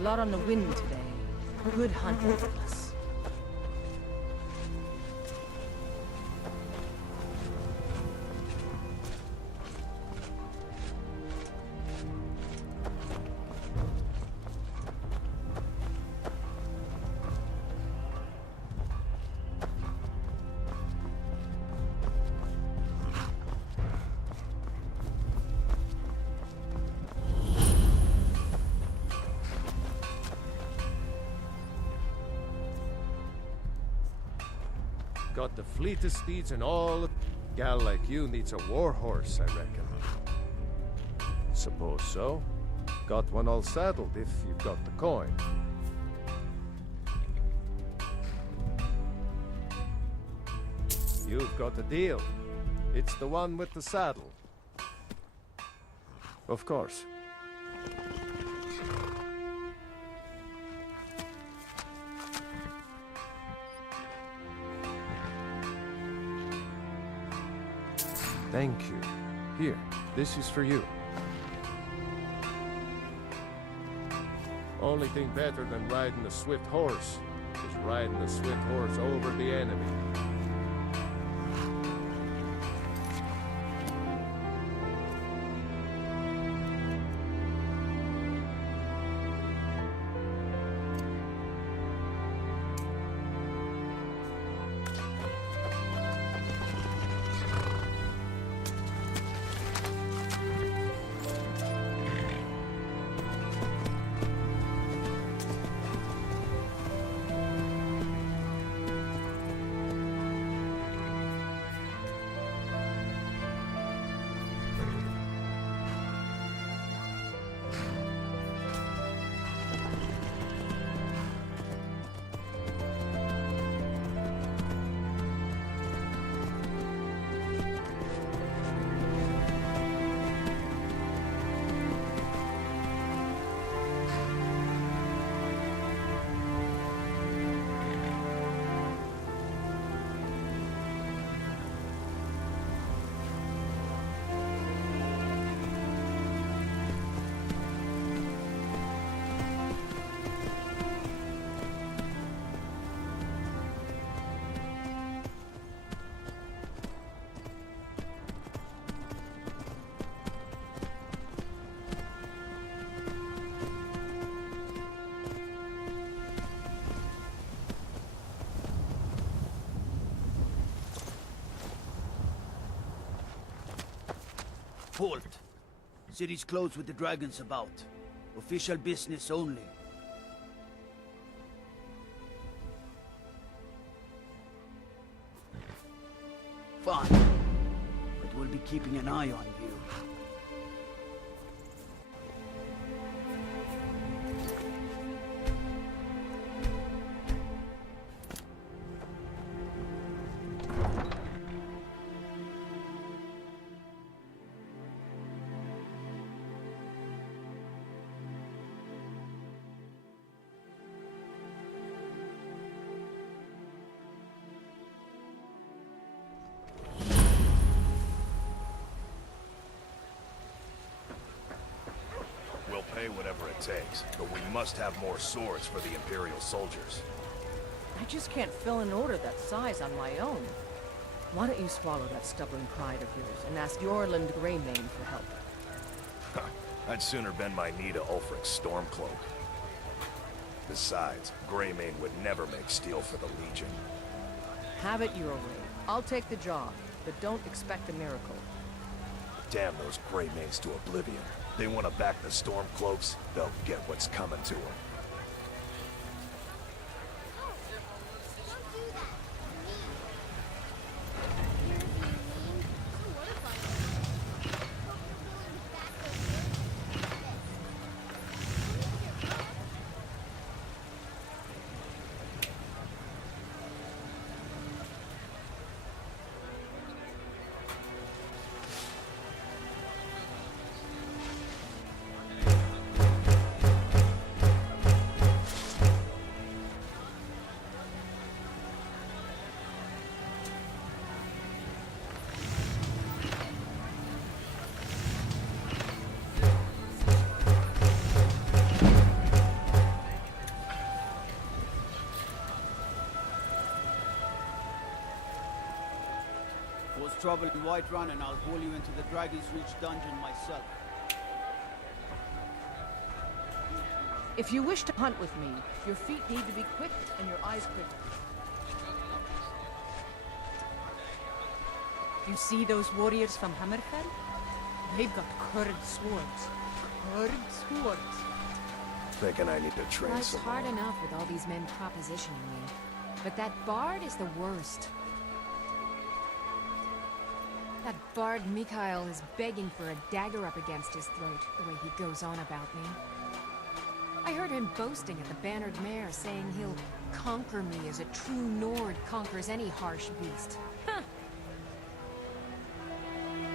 Blood on the wind today. Good hunting, Nicholas. Got the fleetest steeds in all. Gal like you needs a war horse, I reckon. Suppose so. Got one all saddled if you've got the coin. You've got a deal. It's the one with the saddle. Of course. Thank you. Here, this is for you. Only thing better than riding a swift horse is riding a swift horse over the enemy. Halt! City's closed with the dragons about. Official business only. Fine. But we'll be keeping an eye on you. We'll pay whatever it takes, but we must have more swords for the Imperial soldiers. I just can't fill an order that size on my own. Why don't you swallow that stubborn pride of yours and ask Yorland Greymane for help? I'd sooner bend my knee to Ulfric's Stormcloak. Besides, Greymane would never make steel for the Legion. Have it your way. I'll take the job, but don't expect a miracle. Damn those Greymanes to oblivion. They want to back the Stormcloaks, they'll get what's coming to them. trouble in Whiterun, and I'll haul you into the Dragon's Reach dungeon myself. If you wish to hunt with me, your feet need to be quick and your eyes quick. You see those warriors from Hammerfell? They've got curved swords. Curved swords. Thinking I need to train Life's some hard more. enough with all these men propositioning me. But that bard is the worst. That bard Mikhail is begging for a dagger up against his throat, the way he goes on about me. I heard him boasting at the Bannered Mare, saying he'll conquer me as a true Nord conquers any harsh beast. Huh.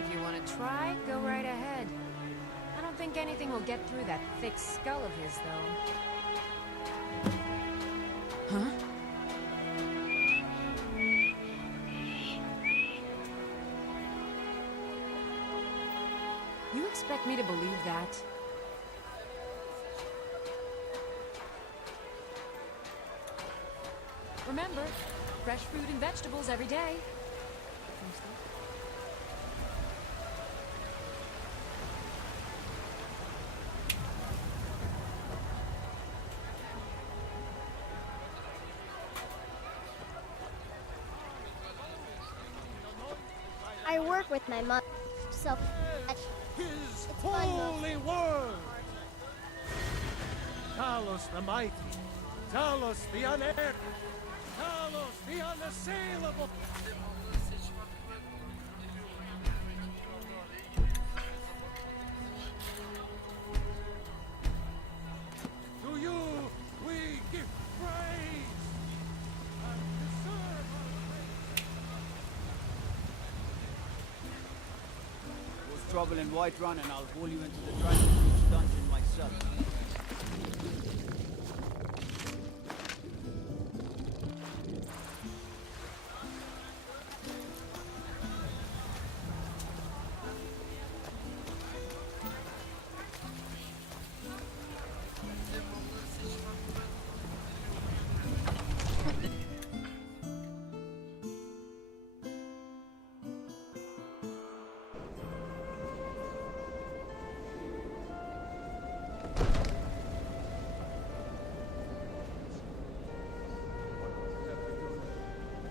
If you want to try, go right ahead. I don't think anything will get through that thick skull of his, though. Huh? You expect me to believe that? Remember, fresh fruit and vegetables every day. I work with my mother, so His it's fun though. holy word! Talos the mighty, Talos the unerring, Talos the unassailable! To you we give praise and deserve our praise. There's trouble in Whiterun, and I'll haul you into the Dragon's Reach dungeon myself.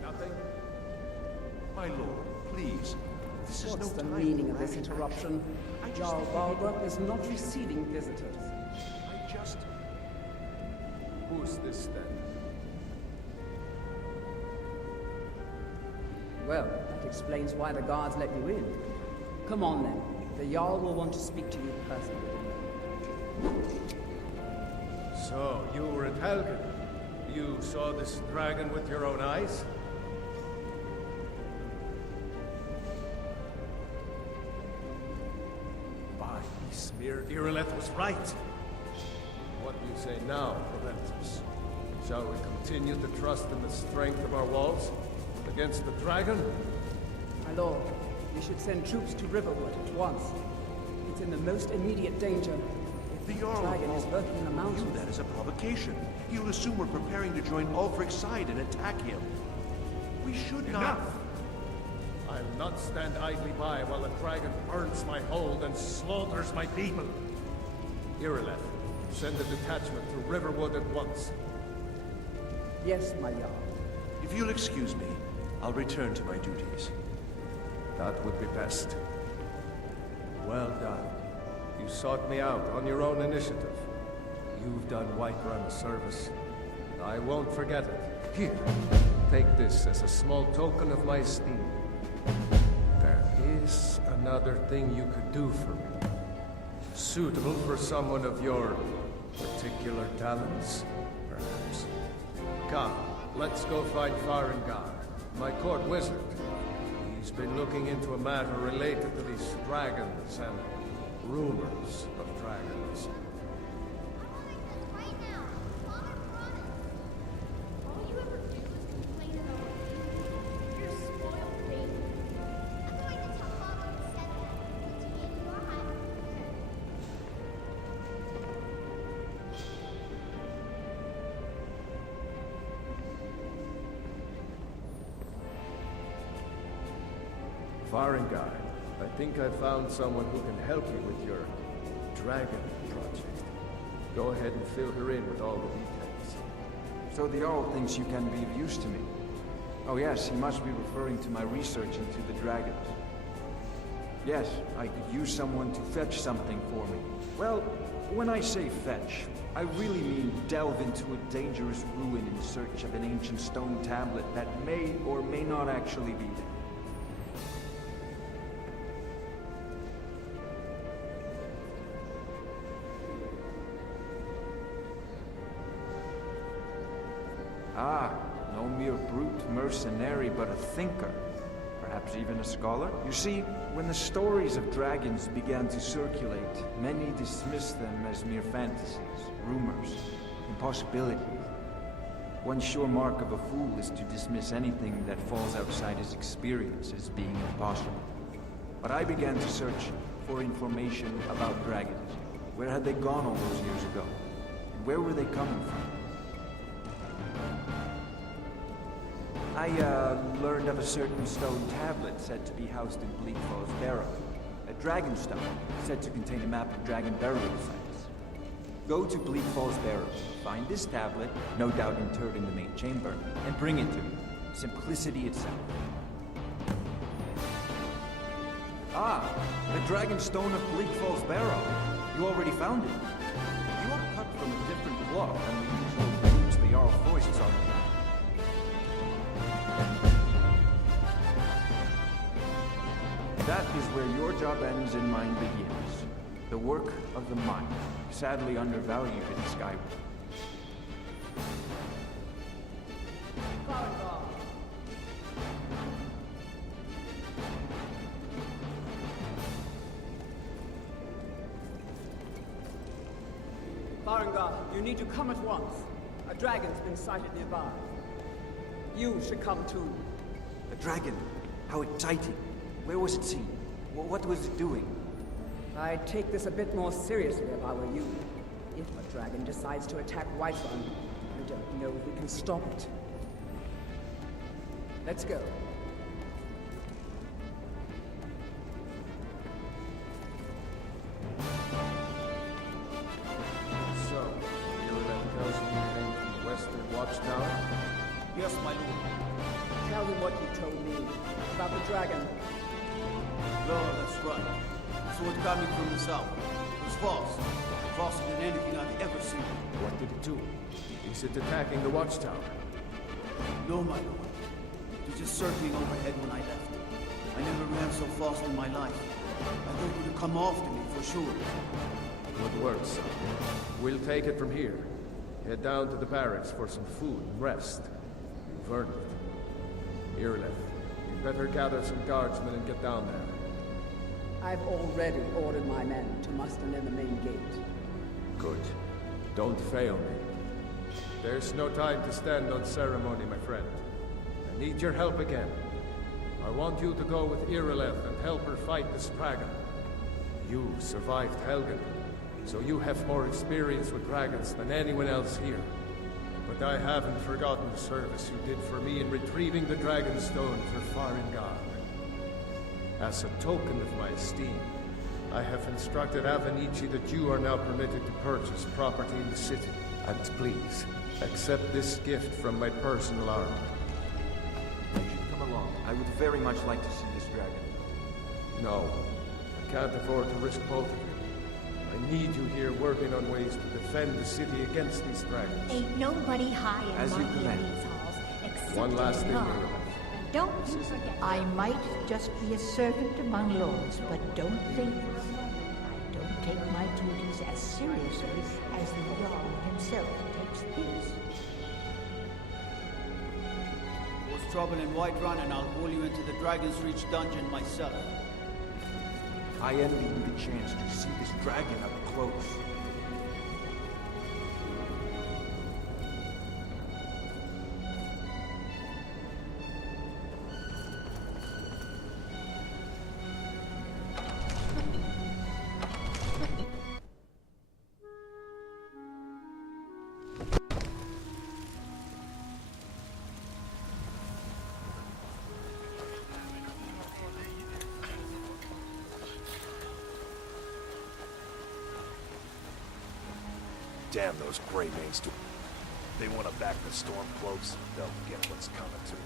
Nothing? My lord, please. This is What's no the time meaning for of this rash interruption? I just Jarl think Balgruuf is not receiving visitors. I just... Who's this then? Well, that explains why the guards let you in. Come on then. The Jarl will want to speak to you personally. So, you were at Helgen. You saw this dragon with your own eyes? By Smear, Irileth was right. What do you say now, Proventus? Shall we continue to trust in the strength of our walls against the dragon? My lord, we should send troops to Riverwood at once. It's in the most immediate danger. The The Jarl dragon is will lurking in the view mountains. that as a provocation. He'll assume we're preparing to join Ulfric's side and attack him. We should not... Enough! I'll not stand idly by while the dragon burns my hold and slaughters my people. Irileth, send a detachment to Riverwood at once. Yes, my Jarl. If you'll excuse me, I'll return to my duties. That would be best. Well done. You sought me out on your own initiative. You've done Whiterun a service. I won't forget it. Here, take this as a small token of my esteem. There is another thing you could do for me. Suitable for someone of your particular talents, perhaps. Come, let's go find Farengar, my court wizard. He's been looking into a matter related to these dragons and rumors of dragons. Right now, Father promised. All you ever do is complain about me. You're spoiled, baby. I'm going to tell Father you said that. To give you your high. Farengar, I think I found someone who can help you with your dragon project. Go ahead and fill her in with all the details. So the Jarl thinks you can be of use to me. Oh yes, he must be referring to my research into the dragons. Yes, I could use someone to fetch something for me. Well, when I say fetch, I really mean delve into a dangerous ruin in search of an ancient stone tablet that may or may not actually be there. Ah, no mere brute mercenary, but a thinker. Perhaps even a scholar? You see, when the stories of dragons began to circulate, many dismissed them as mere fantasies, rumors, impossibilities. One sure mark of a fool is to dismiss anything that falls outside his experience as being impossible. But I began to search for information about dragons. Where had they gone all those years ago? And where were they coming from? I learned of a certain stone tablet said to be housed in Bleak Falls Barrow. A dragon stone, said to contain a map of dragon burial sites. Go to Bleak Falls Barrow, find this tablet, no doubt interred in the main chamber, and bring it to me. Simplicity itself. Ah, the dragon stone of Bleak Falls Barrow. You already found it. You are cut from a different cloth than the usual roots the Jarl foists on you. That is where your job ends and mine begins. The work of the mind, sadly undervalued in Skyrim. Farengar, you need to come at once. A dragon's been sighted nearby. You should come too. A dragon? How exciting. Where was it seen? What was it doing? I'd take this a bit more seriously if I were you. If a dragon decides to attack Whiterun, I don't know if we can stop it. Let's go. So, Irileth tells me you came from the Western Watchtower? Yes, my lord. Tell him what you told me about the dragon. No, that's right. Sword coming from the south. It was false. Faster than anything I've ever seen. What did it do? Is it attacking the Watchtower? No, my lord. It was just circling overhead when I left. I never ran so fast in my life. I thought it would come after me, for sure. Good work, son. We'll take it from here. Head down to the barracks for some food and rest. You've earned it. Irileth, you better gather some guardsmen and get down there. I've already ordered my men to muster near the main gate. Good. Don't fail me. There's no time to stand on ceremony, my friend. I need your help again. I want you to go with Irileth and help her fight the Spragan. You survived Helgen, so you have more experience with dragons than anyone else here. But I haven't forgotten the service you did for me in retrieving the Dragon Stone for Farengar. As a token of my esteem, I have instructed Avenici that you are now permitted to purchase property in the city. And please, accept this gift from my personal army. You should come along. I would very much like to see this dragon. No, I can't afford to risk both of you. I need you here working on ways to defend the city against these dragons. Ain't nobody high and As you mighty in command. these halls except One last thing, God. Irileth. Don't you forget. I might just be a servant among lords, but don't think this. I don't take my duties as seriously as the Jarl himself takes his. Cause trouble in Whiterun and I'll haul you into the Dragon's Reach dungeon myself. I envy you the chance to see this dragon up close. Damn those gray mains to... They want to back the Stormcloaks, they'll get what's coming to them.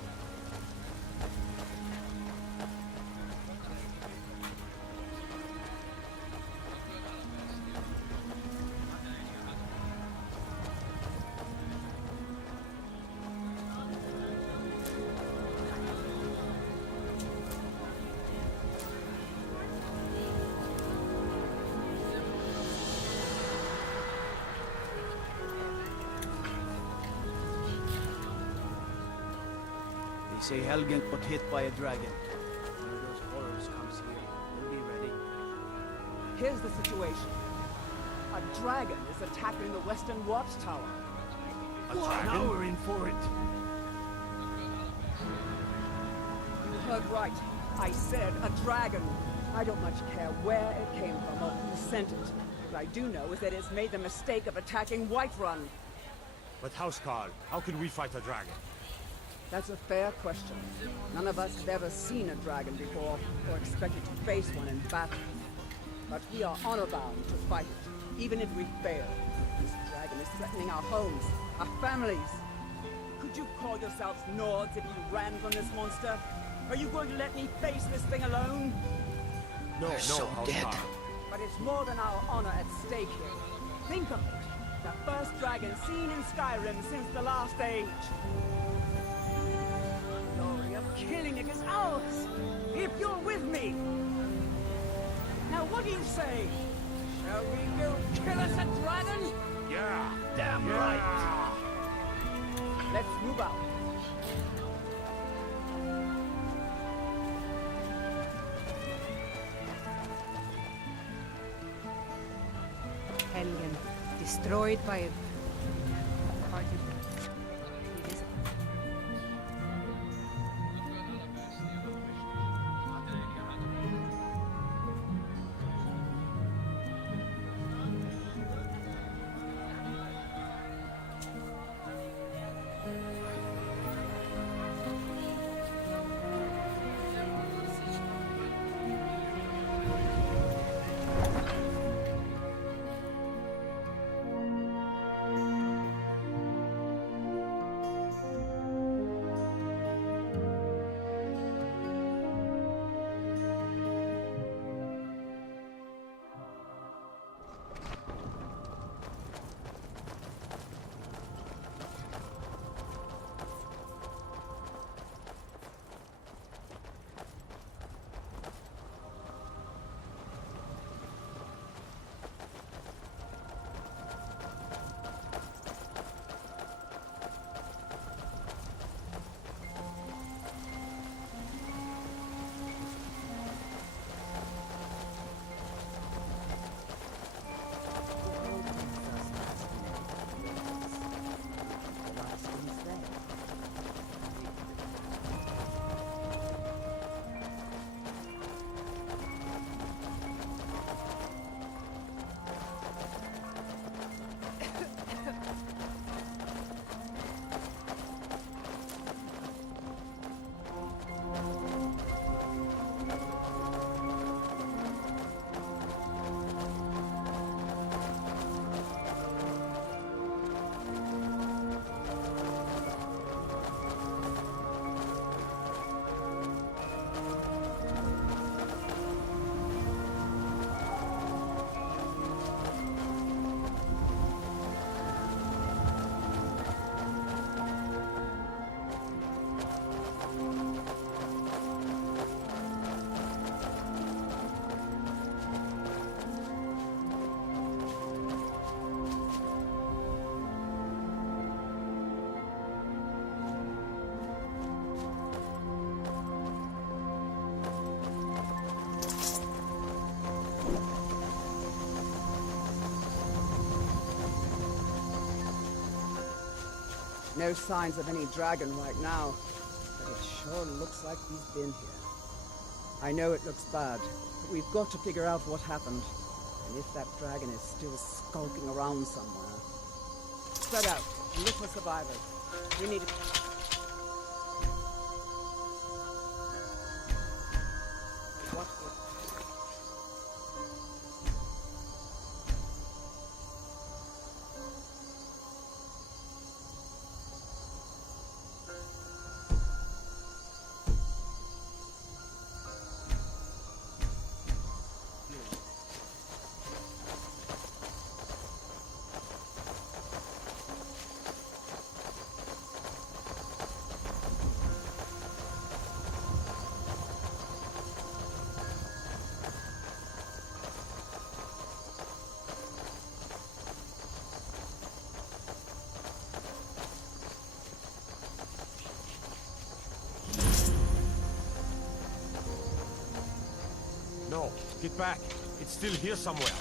They say Helgen got hit by a dragon. One of those horrors comes here. We'll be ready. Here's the situation. A dragon is attacking the western watchtower. Now we're in for it. You heard right. I said a dragon. I don't much care where it came from or who sent it. What I do know is that it's made the mistake of attacking Whiterun. But Housecarl, how can we fight a dragon? That's a fair question. None of us have ever seen a dragon before, or expected to face one in battle. But we are honor-bound to fight it, even if we fail. This dragon is threatening our homes, our families. Could you call yourselves Nords if you ran from this monster? Are you going to let me face this thing alone? No, Housecarl. But it's more than our honor at stake here. Think of it. The first dragon seen in Skyrim since the last age. The glory of killing it is ours, if you're with me. Now what do you say? Shall we go kill us a dragon? Yeah! Damn right! Let's move out. Helgen, destroyed by a... No signs of any dragon right now, but it sure looks like he's been here. I know it looks bad, but we've got to figure out what happened, and if that dragon is still skulking around somewhere. Spread out and look for survivors. We need to... What would... Get back. It's still here somewhere.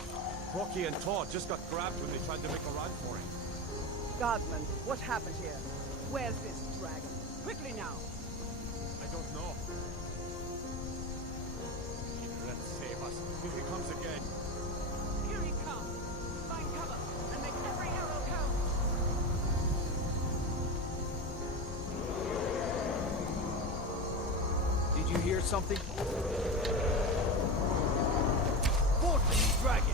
Rocky and Todd just got grabbed when they tried to make a run for it. Guardsman, what happened here? Where's this dragon? Quickly now! I don't know. Let's save us if he comes again. Here he comes! Find cover and make every arrow count! Did you hear something? Fortress dragon!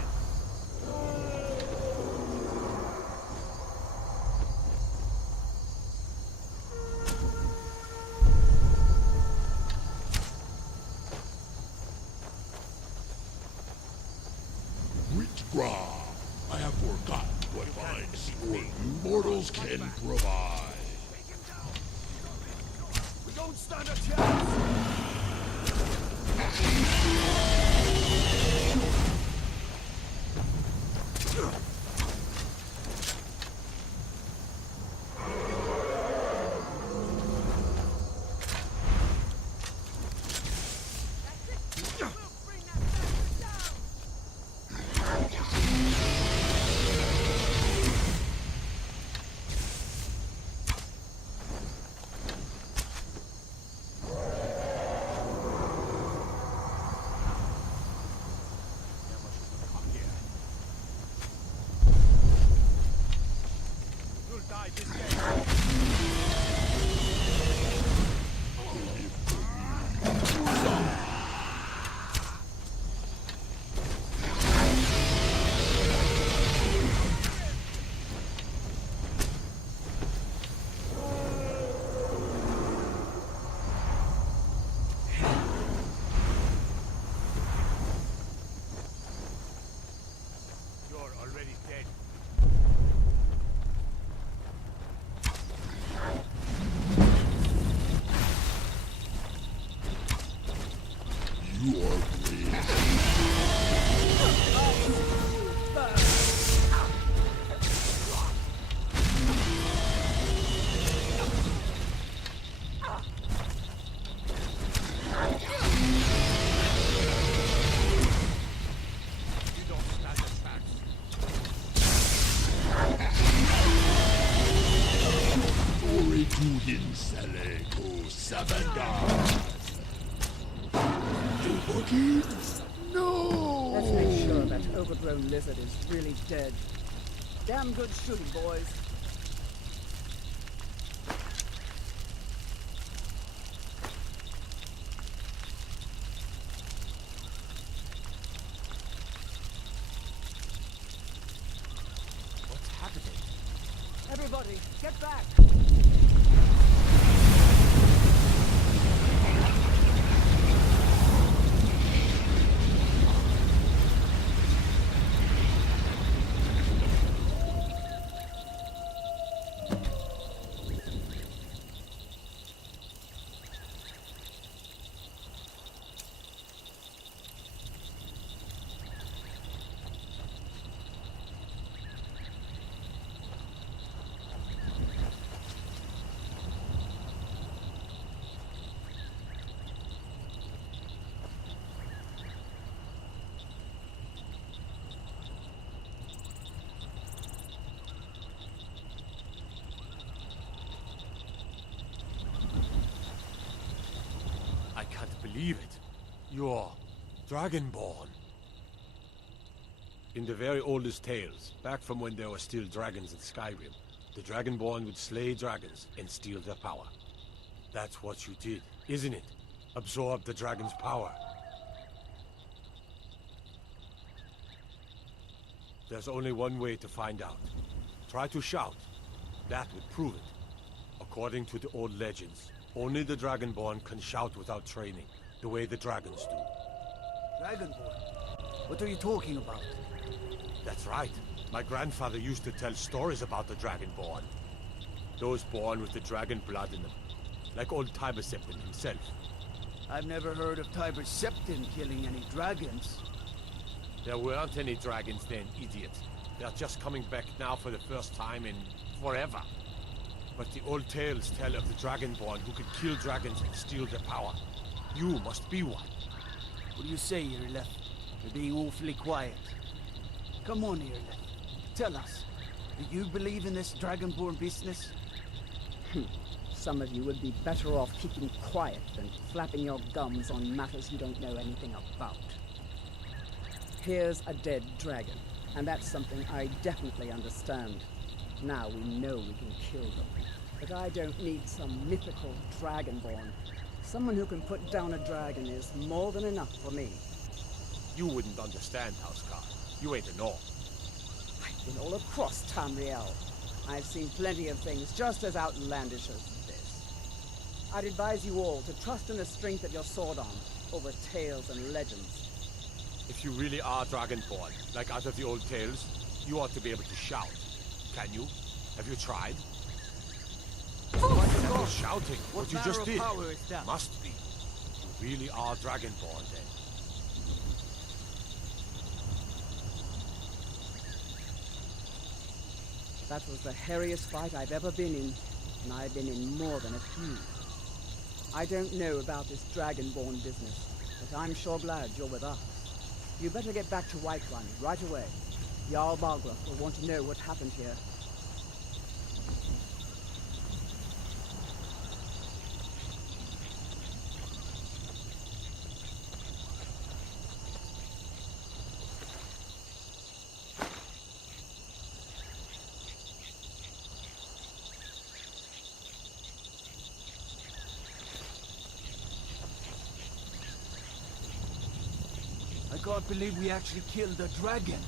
I have forgotten what fine sport you mortals can provide. We don't stand a chance! Let's make sure that overgrown lizard is really dead. Damn good shooting, boys. What's happening? Everybody, get back! I can't believe it. You're Dragonborn. In the very oldest tales, back from when there were still dragons in Skyrim, the Dragonborn would slay dragons and steal their power. That's what you did, isn't it? Absorb the dragon's power. There's only one way to find out. Try to shout. That would prove it. According to the old legends, only the Dragonborn can shout without training, the way the dragons do. Dragonborn? What are you talking about? That's right. My grandfather used to tell stories about the Dragonborn. Those born with the dragon blood in them. Like old Tiber Septim himself. I've never heard of Tiber Septim killing any dragons. There weren't any dragons then, idiot. They're just coming back now for the first time in forever. But the old tales tell of the Dragonborn who could kill dragons and steal their power. You must be one. What do you say, Irileth? You're being awfully quiet. Come on here, lad. Tell us, do you believe in this Dragonborn business? Some of you would be better off keeping quiet than flapping your gums on matters you don't know anything about. Here's a dead dragon, and that's something I definitely understand. Now we know we can kill them. But I don't need some mythical Dragonborn. Someone who can put down a dragon is more than enough for me. You wouldn't understand, Housecarl. You ain't a North. I've been all across Tamriel. I've seen plenty of things just as outlandish as this. I'd advise you all to trust in the strength of your sword arm over tales and legends. If you really are Dragonborn, like out of the old tales, you ought to be able to shout. Can you? Have you tried? That was shouting, what you just did. Power is that? Must be. You really are Dragonborn, then. That was the hairiest fight I've ever been in, and I've been in more than a few. I don't know about this Dragonborn business, but I'm sure glad you're with us. You better get back to Whiterun right away. Jarl Balgruuf will want to know what happened here. I can't believe we actually killed a dragon.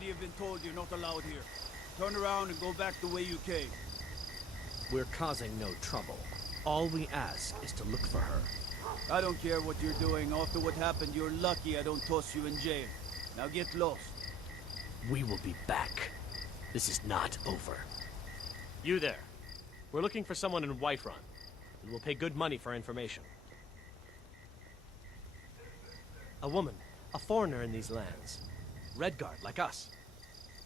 already have been told you're not allowed here. Turn around and go back the way you came. We're causing no trouble. All we ask is to look for her. I don't care what you're doing. After what happened, you're lucky I don't toss you in jail. Now get lost. We will be back. This is not over. You there. We're looking for someone in Whiterun. We will pay good money for information. A woman. A foreigner in these lands. Redguard, like us.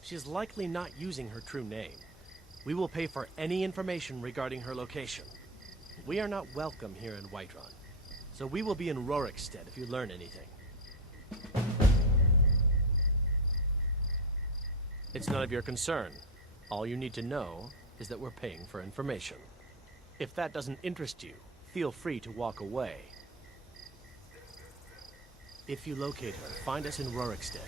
She is likely not using her true name. We will pay for any information regarding her location. We are not welcome here in Whiterun, so we will be in Rorikstead if you learn anything. It's none of your concern. All you need to know is that we're paying for information. If that doesn't interest you, feel free to walk away. If you locate her, find us in Rorikstead.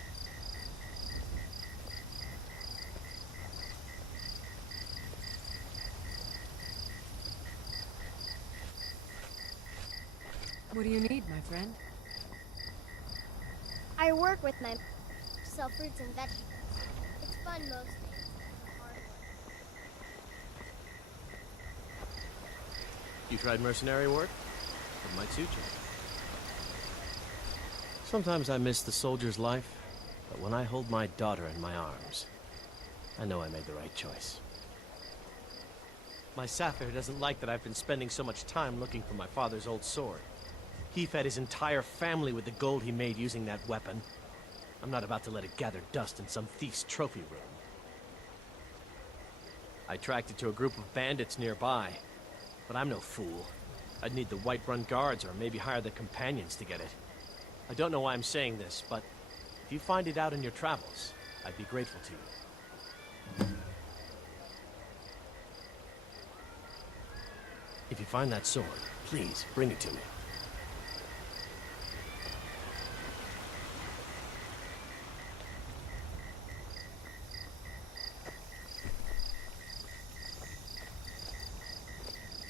What do you need, my friend? I work with my sell fruits and vegetables. It's fun most days. Hard work. You tried mercenary work? It might suit you. Sometimes I miss the soldier's life, but when I hold my daughter in my arms, I know I made the right choice. My Sapphire doesn't like that I've been spending so much time looking for my father's old sword. He fed his entire family with the gold he made using that weapon. I'm not about to let it gather dust in some thief's trophy room. I tracked it to a group of bandits nearby, but I'm no fool. I'd need the Whiterun guards or maybe hire the companions to get it. I don't know why I'm saying this, but if you find it out in your travels, I'd be grateful to you. If you find that sword, please bring it to me.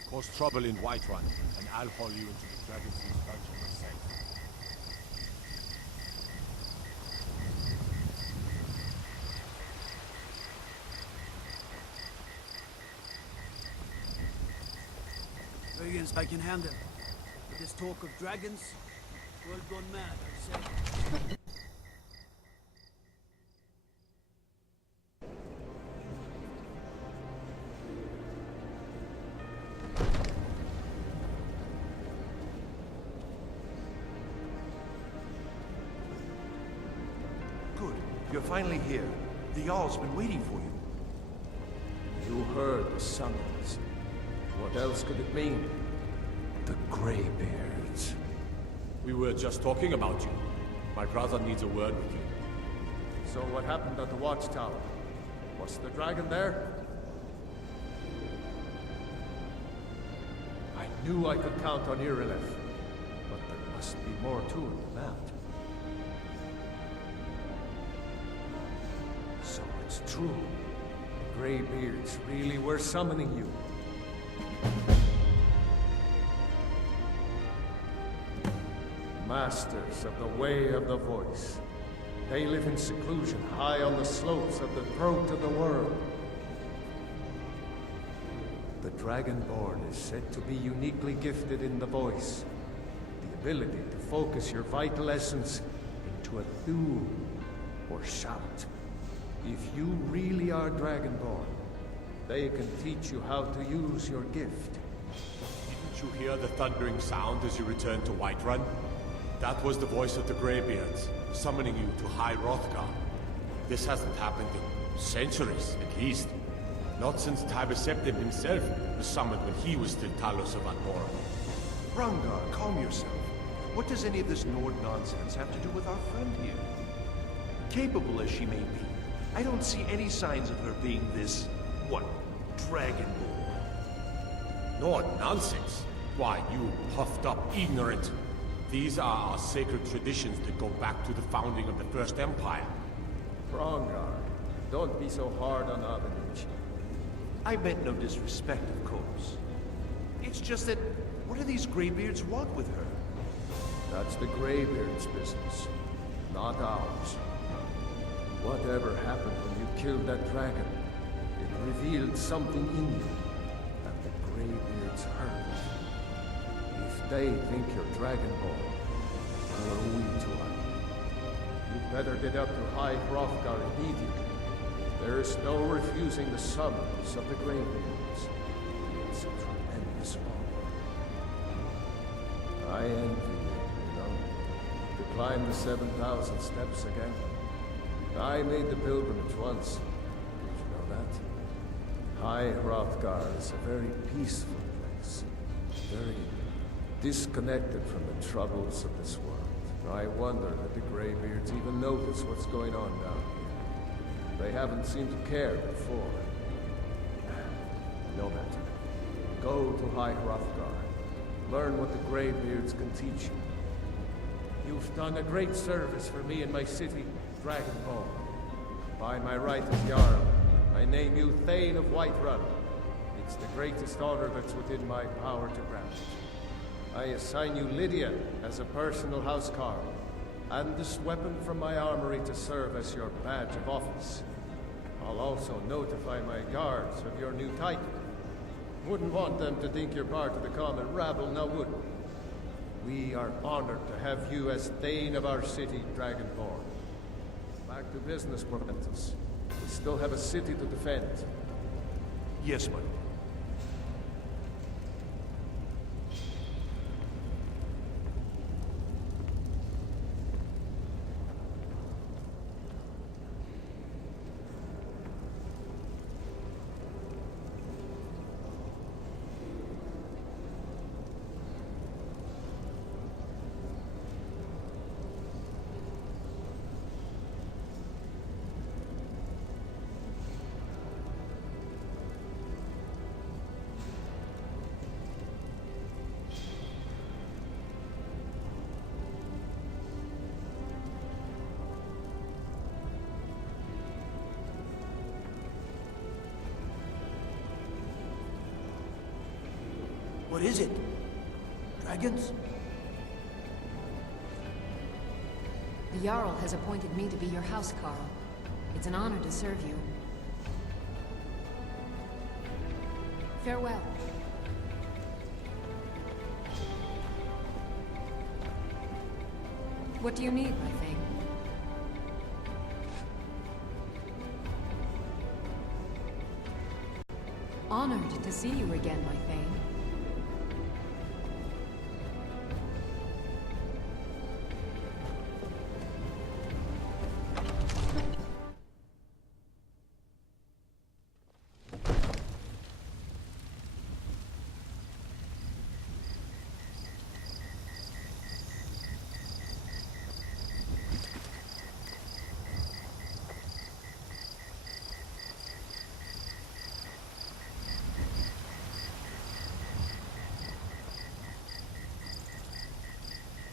Cause trouble in Whiterun, and I'll haul you into the Dragon's dungeon safe. Dragons I can handle. But this talk of dragons, world gone mad, I say. Good. You're finally here. The Jarl's been waiting for you. You heard the summons. What else could it mean? The Greybeards. We were just talking about you. My brother needs a word with you. So what happened at the watchtower? Was the dragon there? I knew I could count on Irileth, but there must be more to it than that. So it's true. The Greybeards really were summoning you. Masters of the Way of the Voice. They live in seclusion high on the slopes of the throat of the world. The Dragonborn is said to be uniquely gifted in the voice. The ability to focus your vital essence into a thum or shout. If you really are Dragonborn, they can teach you how to use your gift. Didn't you hear the thundering sound as you returned to Whiterun? That was the voice of the Greybeards, summoning you to High Hrothgar. This hasn't happened in centuries, at least. Not since Tiber Septim himself was summoned when he was still Talos of Almora. Rangar, calm yourself. What does any of this Nord nonsense have to do with our friend here? Capable as she may be, I don't see any signs of her being this, what, Dragonborn. Nord nonsense? Why, you puffed up ignorant. These are our sacred traditions that go back to the founding of the First Empire. Rangar, don't be so hard on Avenicci. I meant no disrespect, of course. It's just that, what do these Greybeards want with her? That's the Greybeards' business, not ours. Whatever happened when you killed that dragon, it revealed something in you, and the Greybeards heard it. If they think you're Dragonborn, what are we to argue? You'd better get up to High Hrothgar immediately. There is no refusing the summons of the Greybeards. It's a tremendous honor. I envy you, to climb the 7,000 steps again. I made the pilgrimage once. Did you know that? High Hrothgar is a very peaceful place. Very disconnected from the troubles of this world. I wonder that the Greybeards even notice what's going on down here. They haven't seemed to care before. No matter. Go to High Hrothgar. Learn what the Greybeards can teach you. You've done a great service for me and my city, Dragonborn. By my right as Jarl, I name you Thane of Whiterun. It's the greatest honor that's within my power to grant. I assign you Lydia as a personal housecarl, and this weapon from my armory to serve as your badge of office. I'll also notify my guards of your new title. Wouldn't want them to think you're part of the common rabble, now would we? We are honored to have you as Thane of our city, Dragonborn. Back to business, Proventus. We still have a city to defend. Yes, my lord. What is it? Dragons? The Jarl has appointed me to be your housecarl. It's an honor to serve you. Farewell. What do you need, my thing? Honored to see you again, my thane.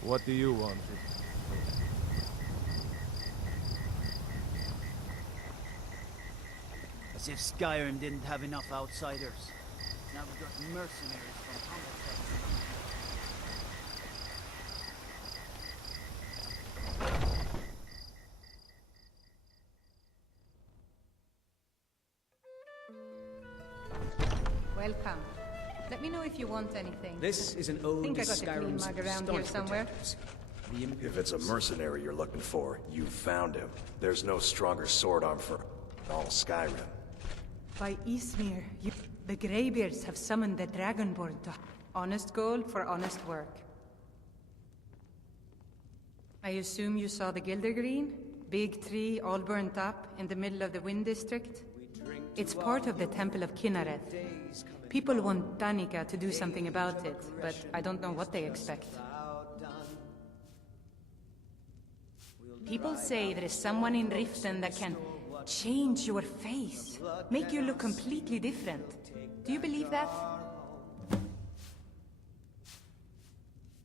What do you want? As if Skyrim didn't have enough outsiders. Now we've got mercenaries from Humble. Welcome. Let me know if you want anything. This is an ode Think to I got a clean Skyrim's mug around here staunch somewhere. protectors. If it's a mercenary you're looking for, you found him. There's no stronger sword arm for all Skyrim. By Ysmir, the Greybeards have summoned the Dragonborn to honest gold for honest work. I assume you saw the Gildergreen? Big tree, all burnt up, in the middle of the Wind District? It's part of the Temple of Kinnareth. People want Danica to do something about it, but I don't know what they expect. People say there is someone in Riften that can change your face, make you look completely different. Do you believe that?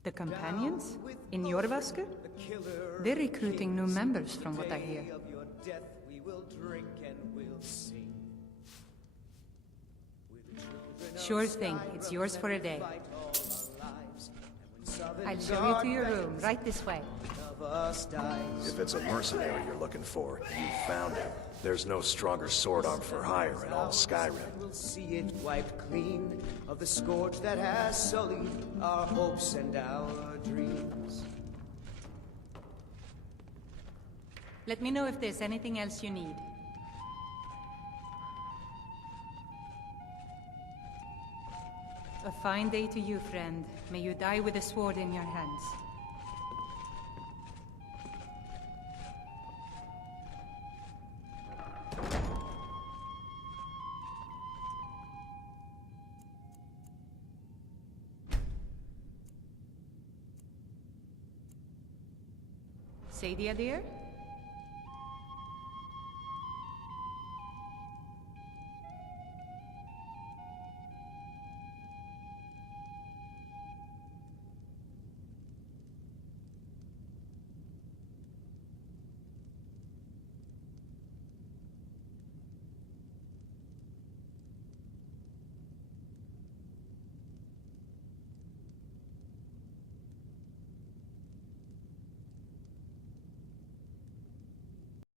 The companions? In Jorvasker? They're recruiting new members from what I hear. Sure thing, it's yours for a day. I'll show you to your room, right this way. of us dies. If it's a mercenary you're looking for, you found him. There's no stronger sword arm for hire in all Skyrim. We'll see it wiped clean of the scourge that has sullied our hopes and our dreams. Let me know if there's anything else you need. A fine day to you, friend. May you die with a sword in your hands. Sadia, dear?